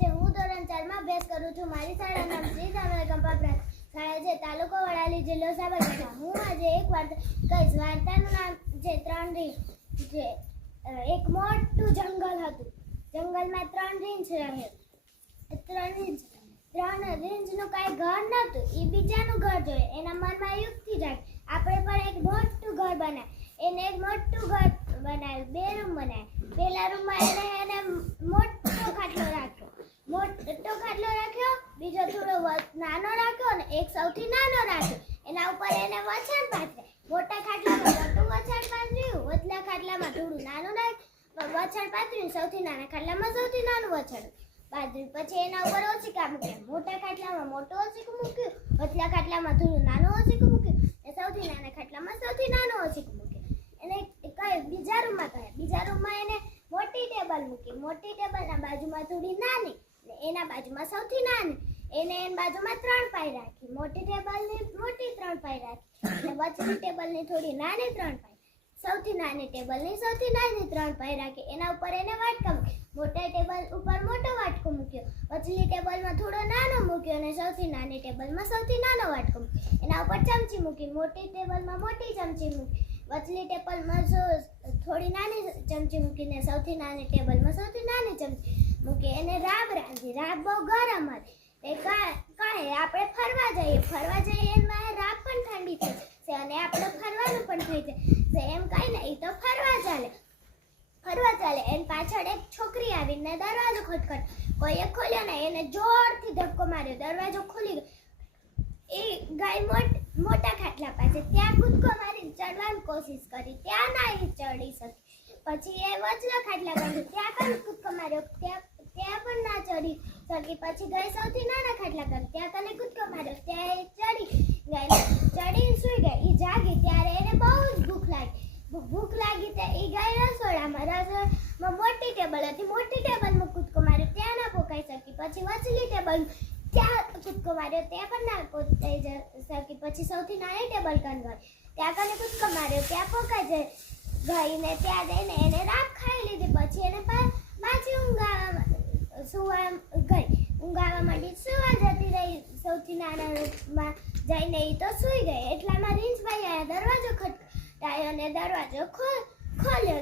જે હું ધોરણ 4 માં અભ્યાસ કરું છું. મારી શાળાનું નામ શ્રી સામરાઈ કંપાપરા શાળા છે, તાલુકો વડાલી, જિલ્લો સાબરકાંઠા. હું આજે એક વાર્તા કહીશ. વાર્તાનું નામ છે ત્રણ રીંછ. જે એક મોટું જંગલ હતું. જંગલમાં ત્રણ રીંછ રહે. ત્રણ રીંછનું કાંઈ ઘર નહોતું. એ બીજાનું ઘર જોઈએ. એના મનમાં યુક્તિ જાગી, આપણે પણ એક મોટું ઘર બનાય. એને એક મોટું ઘર બનાવ્યું. 2 રૂમ બનાવ્યા. પહેલા રૂમમાં એને મોટો ખાટલો રાખ્યો, બીજો થોડો નાનો રાખ્યો અને એક સૌથી નાનો રાખ્યો. એના ઉપર એને વછાણ પાથર્યા. મોટા ખાટલામાં મોટું વછાણ પાથર્યું, વચલા ખાટલામાં થોડું નાનું વછાણ પાથર્યું, સૌથી નાના ખાટલામાં સૌથી નાનું વછાણ પાથર્યું. પછી એના ઉપર ઓછીકા મૂક્યા. મોટા ખાટલામાં મોટું ઓછીકું મૂક્યું, વચલા ખાટલામાં થોડું નાનું ઓછીકું મૂક્યું, સૌથી નાના ખાટલામાં સૌથી નાનું ઓછીકું મૂક્યું. એને બીજા રૂમમાં એને મોટી ટેબલ મૂકી. મોટી ટેબલના બાજુમાં થોડી નાની, એના બાજુમાં સૌથી નાની. એની બાજુમાં 3 પાઈ રાખી. મોટી ટેબલની મોટી 3 પાઈ રાખી અને વચલી ટેબલની થોડી નાની 3 પાઈ. સૌથી નાની ટેબલની સૌથી નાની 3 પાઈ રાખી. એના ઉપર એને વાટકા મૂકી. મોટા ટેબલ ઉપર મોટો વાટકો મૂક્યો, વચલી ટેબલમાં થોડો નાનો મૂક્યો અને સૌથી નાની ટેબલમાં સૌથી નાનો વાટકો મૂક્યો. એના ઉપર ચમચી મૂકી. મોટી ટેબલમાં મોટી ચમચી મૂકી, વચલી ટેબલમાં થોડી નાની ચમચી મૂકીને સૌથી નાની ટેબલમાં સૌથી નાની ચમચી મૂકી. એને રાબ રાંધી. રાબ બહુ ગરમ હતી. તે કહે આપણે ફરવા જઈએ. એમાં રાબ પણ ઠંડી થઈ છે અને આપણે ફરવાનું પણ થઈ જાય. એમ કહી ને એ તો ફરવા ચાલે. એની પાછળ એક છોકરી આવીને દરવાજો ખટખટ. કોઈએ ખોલ્યો ને, એને જોરથી ધક્કો માર્યો. દરવાજો ખુલી ગયો. એ ગાય મોટા ખાટલા પાસે ત્યાં કૂદકો મારીને ચડવાની કોશિશ કરી. ત્યાં ના એ ચડી શકી. પછી એ વચલા ખાટલા પાસે ત્યાં પણ કૂદકો માર્યો. ત્યાં પણ ના ચડી શકી. પછી ગઈ સૌથી નાના ખાટલા પર. ત્યાં કને કૂદકો માર્યો. ત્યાં એ ચડીને સૂઈ ગઈ. એ જાગી ત્યારે એને બહુ જ ભૂખ લાગી. ત્યાં એ ગઈ રસોડામાં મોટી ટેબલ હતી. મોટી ટેબલમાં કૂદકો માર્યો. ત્યાં ના પોકાઈ શકી. પછી વચલી ટેબલ ત્યાં કૂદકો માર્યો. ત્યાં પણ ના પોકાઈ શકી. પછી સૌથી નાની ટેબલ કન ગઈ. ત્યાં કને કૂદકો માર્યો. ત્યાં પોકાઈ ગઈ ને ત્યાં જઈને એને રાબ ખાઈ લીધી. પછી એને પાછી ઊંઘાવા માંડી. સુવા જતી રહી. સૌથી નાના રૂમમાં જઈને એ તો સૂઈ ગઈ. એટલામાં રીંછભાઈ આયા. દરવાજો ખટખટાયો અને દરવાજો ખોલ્યો.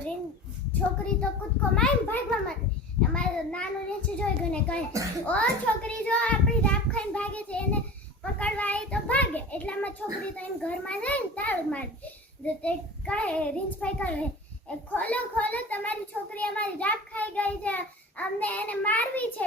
છોકરી તો કૂદકો મારીને ભાગવા માંડી. અમારે નાનું રીંછ જોઈ ગયું ને કહે, ઓ છોકરી, જો આપણી રાબ ખાઈને ભાગે છે, એને પકડવા આવી તો ભાગે. એટલામાં છોકરી તો એમ ઘરમાં જઈને તાળું મારી. તે કહે, રીંછભાઈ કહે, ખોલો, તમારી છોકરી અમારી રાબ ખાઈ ગઈ છે, અમને એને મારવી છે.